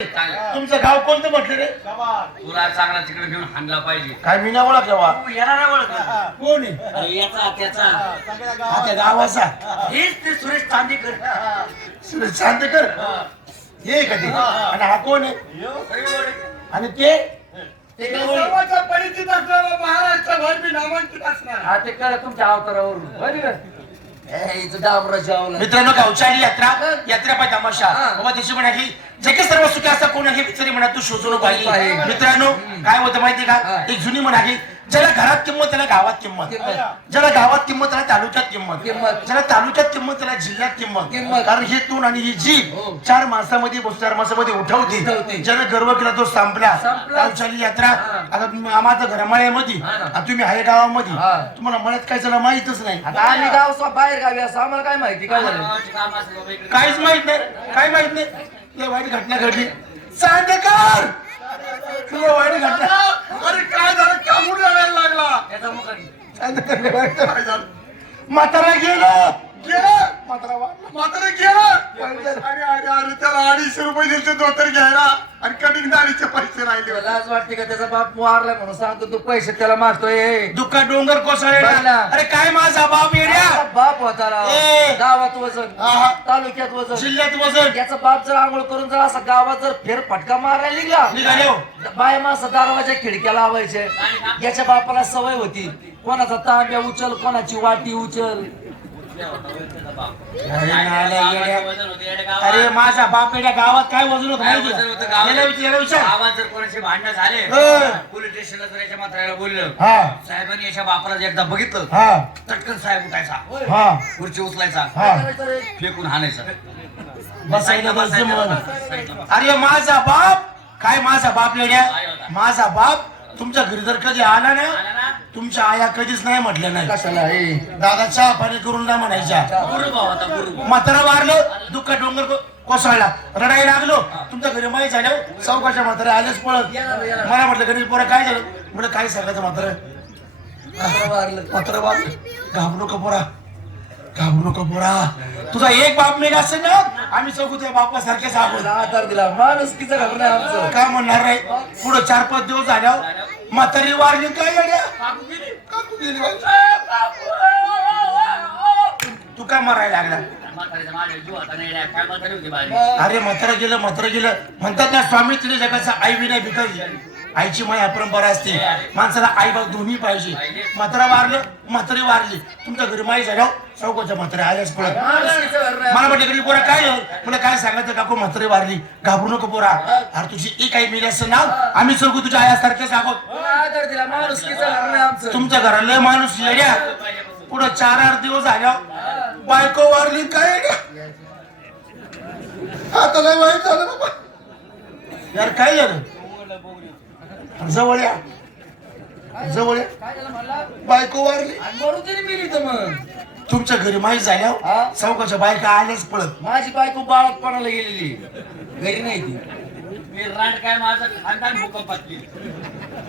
तुमचं गाव कोणतं म्हटलं रे? तुला चांगला तिकडे घेऊन हाणला पाहिजे. काय मी नाही ओळख जेव्हा तू येणार नाही ओळख. कोण आहे? अरे याचा त्याचा हा त्या गावाचा हेच ते सुरेश चांदेकर. चांदेकर हे का ते? आणि हा कोण आहे? आणि ते परिचित असणारा महाराष्ट्रभर मी नामांकित असणार. हा ते कळलं तुमच्या अवतारावरून. मित्रांनो गावची यात्रा यात्रा पाय तमाशा बाबा त्याची म्हणाली जे काही सर्व सुखी असतात कोण हे बिचारी म्हणा तू शोधू नको आहे. मित्रांनो काय होतं माहिती का एक जुनी म्हणाली ज्याला घरात किंमत त्याला गावात किंमत, ज्याला गावात किंमत त्याला तालुक्यात किंमत, ज्याला तालुक्यात किंमत त्याला जिल्ह्यात किंमत. कारण हे तून आणि ही जीभ 4 माणसामध्ये 4 माणसामध्ये उठवते. ज्याला गर्व केला तो संपला. गावची यात्रा आता माझं घरामाळ्यामध्ये तुम्ही आहे गावामध्ये तुम्हाला मळ्यात काय झालं माहितच नाही. आता आम्ही गाव बाहेर गावी असं आम्हाला काय माहिती काय झालं काहीच माहित नाही. काय माहित नाही. लय वाईट घटना घडली. चांदेकर तुला वाईट घटना. अरे काय झालं कामून रडायला लागला. याचा मुखारी चांदेकर लय वाईट काय झालं. म्हातारा गेलं म्हातारा म्हातारा गेलं. अरे अरे अरे त्याला 250 रुपये दिले धोतर घ्यायला आणि कटिंग दाढीचे पैसे राहिले. लाज वाटते का त्याचा बाप वारलाय म्हणून सांगतो तू पैसे त्याला मारतोय. दुःखा डोंगर कोसळले. अरे काय माझा बाप येड्या बाप होता राव. ए. गावात वजन आहा. तालुक्यात वजन जिल्ह्यात वजन याचा बाप जर आंघोळ करून जर असा गावात जर फेर फटका मारायला निघाला निघाले हो. बाय माणसं दारवाच्या खिडक्या लावायचे. याच्या बापाला सवय होती कोणाचा तांब्या उचल कोणाची वाटी उचल. अरे माझा बाप येड्या गावात काय वजन होत माहिती गावात विचार. जर कोणाचे भांडण झाले पोलीस स्टेशनला जर याच्या म्हाताऱ्याला बोललं हा साहेबांनी याच्या बापाला एकदा बघितलं हा चटकन साहेब उठायचा हा खुर्ची उचलायचा हा फेकून हाणायचा. बसायला बसते म्हणून. अरे माझा बाप काय माझा बाप येड्या माझा बाप तुमच्या घरी जर कधी आला ना तुमच्या आया कधीच नाही म्हटलं नाही कशाला दादा चहा पाणी करून ना म्हणायच्या. म्हातारा वारलं दुःख डोंगर कोसळला रडायला लागलो तुमच्या घरी माहीत झालं चौकाच्या म्हातारा आलेच पळत. मला म्हटलं घरी पोरा काय झालं म्हटलं काय सांगायचं म्हातारा म्हातारा वारलं. घाबरू नको पोरा घाबरू नको पोरा. तुझा एक बाप मेला असेल ना आम्ही चौघ त्या बापासारखेच आहोत. आधार दिला माणुसकीचा घाबरणे आमचं काय म्हणणार नाही. पुढे 4-5 दिवस झाल्यावर म्हातारी वारली काय येड्या? काकू गेली बाई. तू का मरायला लागला? अरे म्हातारा गेलं म्हणतात ना स्वामी तिने जगाचा आई विना भिकारी. आईची माया परंपरा असते माणसाला आई बाप दोन्ही पाहिजे. म्हातारा वारलं म्हातारी वारली तुमच्या घरी माई झाल्यावर चौकाच्या म्हातारे आल्याच पळत. मला म्हटलं घरी पोरा काय मला काय सांगायचं काकू म्हातारी वारली घाबरू नको पोरा. अरे तुझी एक आई मेली असं नाव आम्ही चौघ तुझ्या आयासारखेच आहोत. आधार दिला माणुसकीचा घाबरणे आमचं. तुमच्या घराला माणूस येड्या पुढे 4-8 दिवस झाल्यावर बायको वारली काय आता लय वाईट झालं बाबा. यार काय झालं जवळ या बायको वारली मरू तरी मिली तर मग तुमच्या घरी माहीत झाल्यावर चौकाच्या बायका आल्याच पळत. माझी बायको बाळकपणाला गेलेली घरी नाही ती. मी रांड काय माझं खानदान भूकंपात गेली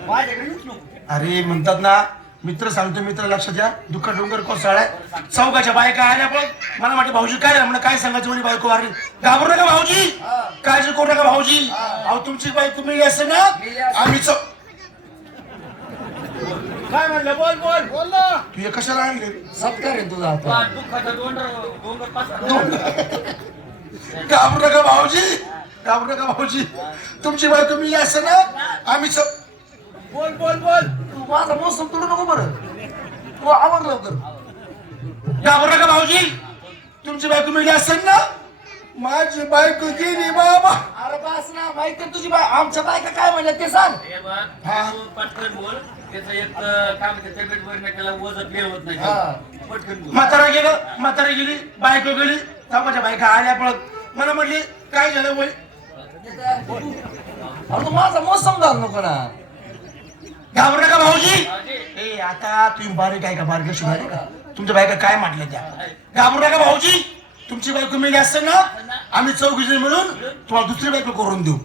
माझ्याकडे येऊच नको. अरे म्हणतात ना मित्र सांगतो मित्र लक्षात द्या दुःख डोंगर कोसळलाय चौकाच्या बायका आल्या पण मला म्हटलं भाऊजी काय म्हणलं काय सांगायचं म्हणे बायको वारली. घाबरू नका भाऊजी काळजी करू नका भाऊजी. अहो तुमची बायको मिळली असते ना आम्ही काय म्हणलं बोल ना तू हे कशाला आणले सत्कार आहे तुझा आता. दुःखाचा डोंगर घाबरू नका भाऊजी तुमची बायको मिळली असते ना आम्ही बोल तू माझा मोसम तोडू नको बरं. तू आवर लवकर. घाबरू नका भाऊजी तुमची बायको मिळली असेल ना माझी बायको गेली बाबा. अरे बस ना माहिती तुझी बाय आमच्या बायका काय म्हणल्या ते सांग. पटकन बोल त्याचं एक काम तब्येत बरी त्याला वजन क्लिअर होत नाही. पटकन बोल. म्हातारा गेली बायको गेली चौकाच्या बायका आल्या पळत मला म्हटली काय झालं बोल. अरे तू माझा मोसम घाल नको ना. घाबरू नका भाऊजी. ए आता तुम्ही बारीक आहे का बारीक शिवाय का तुमच्या बायका काय म्हटल्या त्या. घाबरू नका भाऊजी तुमची बायको मिळली असेल ना आम्ही चौघी मिळून तुम्हाला दुसरी बायको करून देऊ.